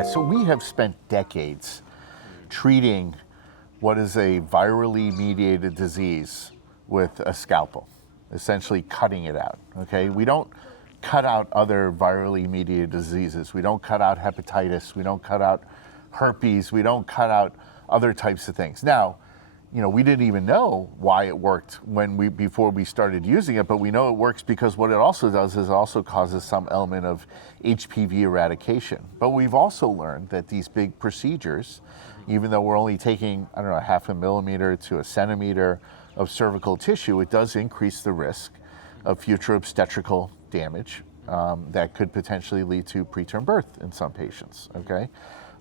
Yeah, so we have spent decades treating what is a virally mediated disease with a scalpel, essentially cutting it out, okay? We don't cut out other virally mediated diseases. We don't cut out hepatitis. We don't cut out herpes. We don't cut out other types of things. Now, you know, we didn't even know why it worked before we started using it, but we know it works because what it also does is it also causes some element of HPV eradication. But we've also learned that these big procedures, even though we're only taking, I don't know, 0.5 millimeter to 1 centimeter of cervical tissue, it does increase the risk of future obstetrical damage that could potentially lead to preterm birth in some patients, okay?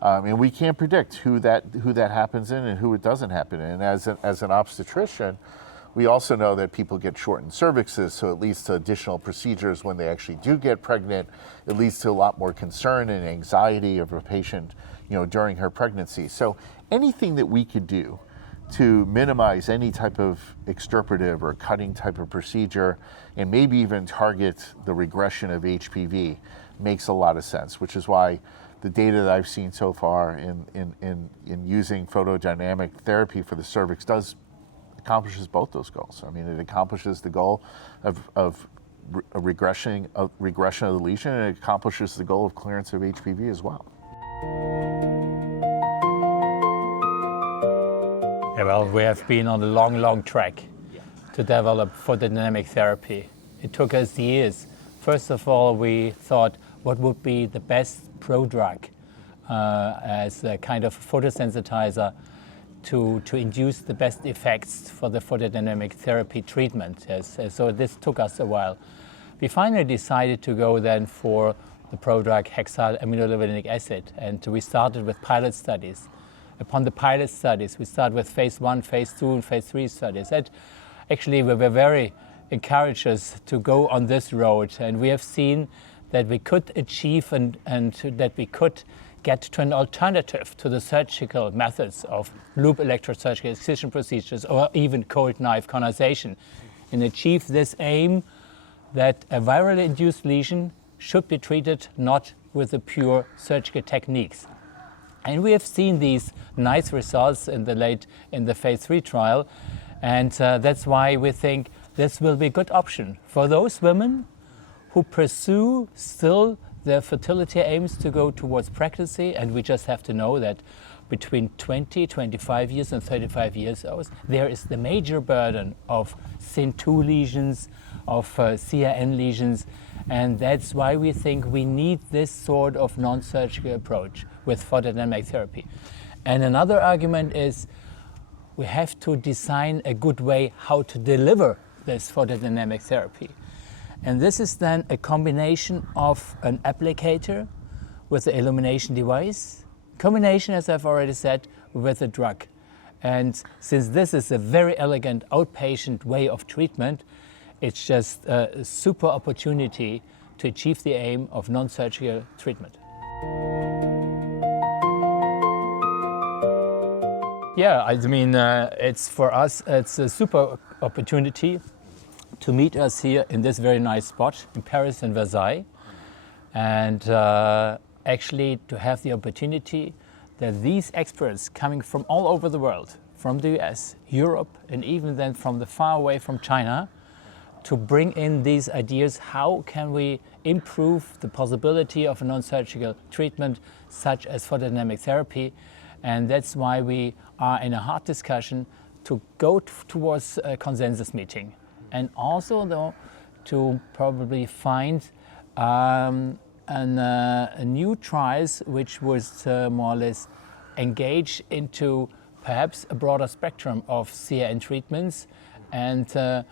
And we can't predict who that happens in and who it doesn't happen in. And as an obstetrician, we also know that people get shortened cervixes, so it leads to additional procedures when they actually do get pregnant. It leads to a lot more concern and anxiety of a patient, you know, during her pregnancy. So anything that we could do to minimize any type of extirpative or cutting type of procedure and maybe even target the regression of HPV makes a lot of sense, which is why the data that I've seen so far in using photodynamic therapy for the cervix accomplishes both those goals. I mean, it accomplishes the goal of a regression of the lesion, and it accomplishes the goal of clearance of HPV as well. Yeah, well, we have been on a long track to develop photodynamic therapy. It took us years. First of all, we thought what would be the best prodrug as a kind of photosensitizer to induce the best effects for the photodynamic therapy treatment. Yes. So this took us a while. We finally decided to go then for the prodrug hexaminolevulinic acid, and we started with pilot studies. Upon the pilot studies, we started with phase 1, phase 2, and phase 3 studies. That actually we were very encouraged us to go on this road, and we have seen that we could achieve and that we could get to an alternative to the surgical methods of loop electrosurgical excision procedures or even cold knife conization, and achieve this aim that a virally induced lesion should be treated not with the pure surgical techniques. And we have seen these nice results in the phase 3 trial, and that's why we think this will be a good option for those women who pursue still their fertility aims to go towards pregnancy. And we just have to know that between 20, 25 years and 35 years old, there is the major burden of SIN2 lesions, of CIN lesions, and that's why we think we need this sort of non-surgical approach with photodynamic therapy. And another argument is we have to design a good way how to deliver this photodynamic therapy. And this is then a combination of an applicator with the illumination device, combination, as I've already said, with a drug. And since this is a very elegant outpatient way of treatment, it's just a super opportunity to achieve the aim of non-surgical treatment. Yeah, I mean, it's for us, it's a super opportunity to meet us here in this very nice spot in Paris and Versailles, and actually to have the opportunity that these experts coming from all over the world, from the US, Europe, and even then from the far away from China, to bring in these ideas, how can we improve the possibility of a non-surgical treatment such as photodynamic therapy. And that's why we are in a hard discussion to go towards a consensus meeting. And also, though, to probably find a new trials which would more or less engage into perhaps a broader spectrum of CIN treatments, and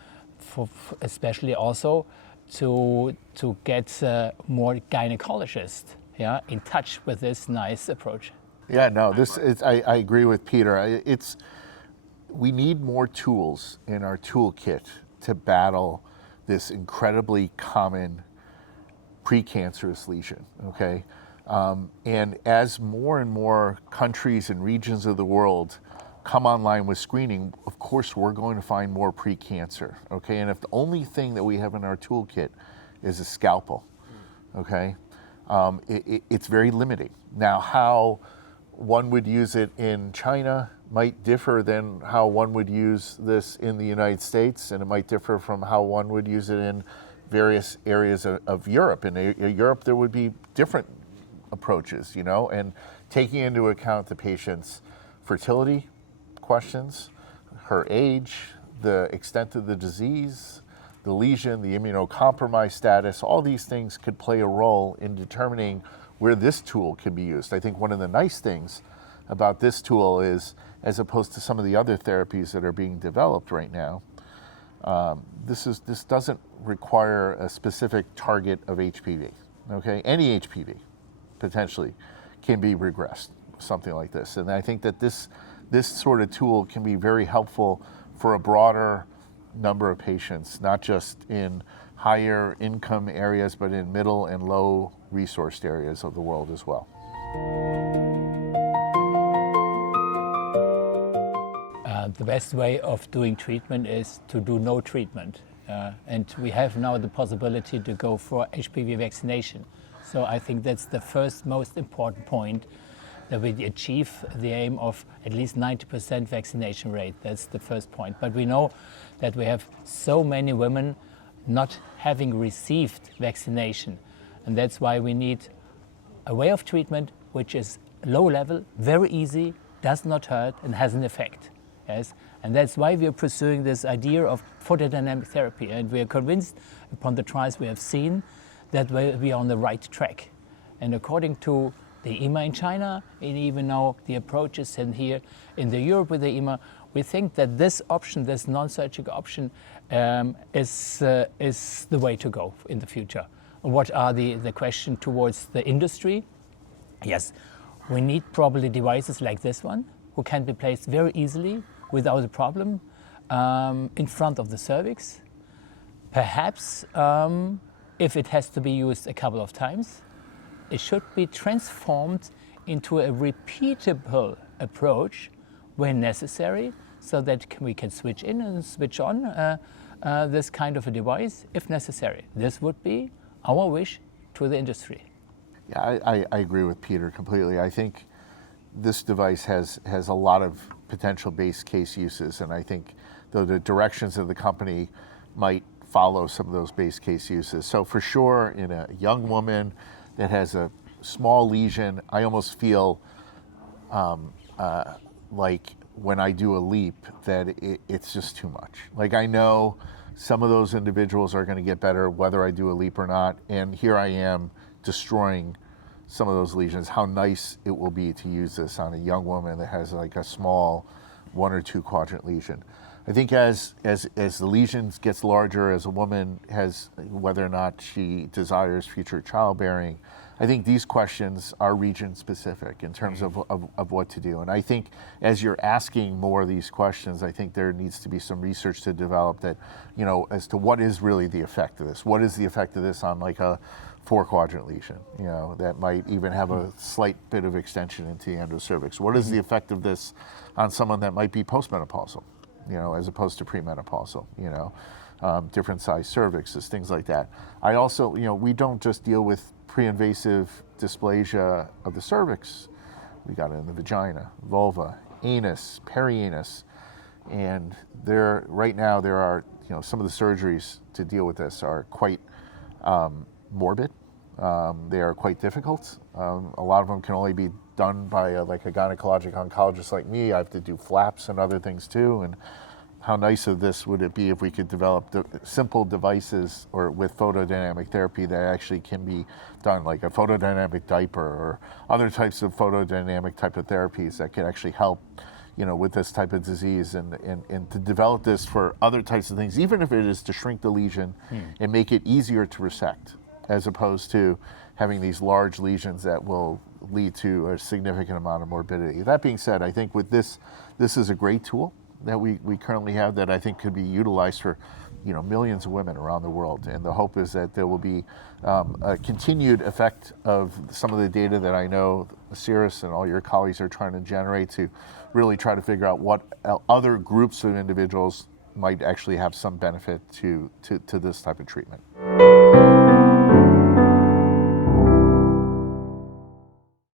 especially also to get more gynecologists in touch with this nice approach. Yeah, no, I agree with Peter. We need more tools in our toolkit to battle this incredibly common precancerous lesion, okay? And as more and more countries and regions of the world come online with screening, of course we're going to find more precancer, okay? And if the only thing that we have in our toolkit is a scalpel, okay? it's very limiting. Now, how one would use it in China might differ than how one would use this in the United States, and it might differ from how one would use it in various areas of Europe. In Europe, there would be different approaches, and taking into account the patient's fertility questions, her age, the extent of the disease, the lesion, the immunocompromised status, all these things could play a role in determining where this tool can be used. I think one of the nice things about this tool is, as opposed to some of the other therapies that are being developed right now, this doesn't require a specific target of HPV. Okay, any HPV potentially can be regressed, something like this. And I think that this sort of tool can be very helpful for a broader number of patients, not just in higher income areas, but in middle and low resourced areas of the world as well. The best way of doing treatment is to do no treatment. And we have now the possibility to go for HPV vaccination. So I think that's the first most important point, that we achieve the aim of at least 90% vaccination rate. That's the first point. But we know that we have so many women not having received vaccination. And that's why we need a way of treatment which is low level, very easy, does not hurt, and has an effect. Yes? And that's why we are pursuing this idea of photodynamic therapy. And we are convinced, upon the trials we have seen, that we are on the right track. And according to the EMA in China, and even now the approaches in here in the Europe with the EMA, we think that this option, this non-surgical option, is the way to go in the future. What are the question towards the industry? Yes, we need probably devices like this one, who can be placed very easily without a problem in front of the cervix. Perhaps if it has to be used a couple of times, it should be transformed into a repeatable approach when necessary, so that we can switch in and switch on this kind of a device if necessary. This would be our wish to the industry. Yeah, I agree with Peter completely. I think this device has a lot of potential base case uses, and I think though the directions of the company might follow some of those base case uses. So for sure, in a young woman that has a small lesion, I almost feel like when I do a leap that it's just too much. Like, I know some of those individuals are going to get better whether I do a leap or not, and here I am destroying some of those lesions. How nice it will be to use this on a young woman that has like a small 1 or 2 quadrant lesion. I think as the lesions gets larger, as a woman has, whether or not she desires future childbearing, I think these questions are region specific in terms of what to do. And I think as you're asking more of these questions, I think there needs to be some research to develop that, as to what is really the effect of this. What is the effect of this on like a 4 quadrant lesion, that might even have a slight bit of extension into the endocervix? What is the effect of this on someone that might be postmenopausal, as opposed to premenopausal, different size cervixes, things like that. I also, we don't just deal with pre-invasive dysplasia of the cervix. We got it in the vagina, vulva, anus, perianus, and right now there are, some of the surgeries to deal with this are quite morbid. They are quite difficult. A lot of them can only be done by a gynecologic oncologist like me. I have to do flaps and other things too. And how nice of this would it be if we could develop simple devices or with photodynamic therapy that actually can be done, like a photodynamic diaper or other types of photodynamic type of therapies that can actually help, with this type of disease, and to develop this for other types of things, even if it is to shrink the lesion and make it easier to resect, as opposed to having these large lesions that will lead to a significant amount of morbidity. That being said, I think with this is a great tool that we currently have that I think could be utilized for millions of women around the world. And the hope is that there will be a continued effect of some of the data that I know Cirrus and all your colleagues are trying to generate to really try to figure out what other groups of individuals might actually have some benefit to this type of treatment.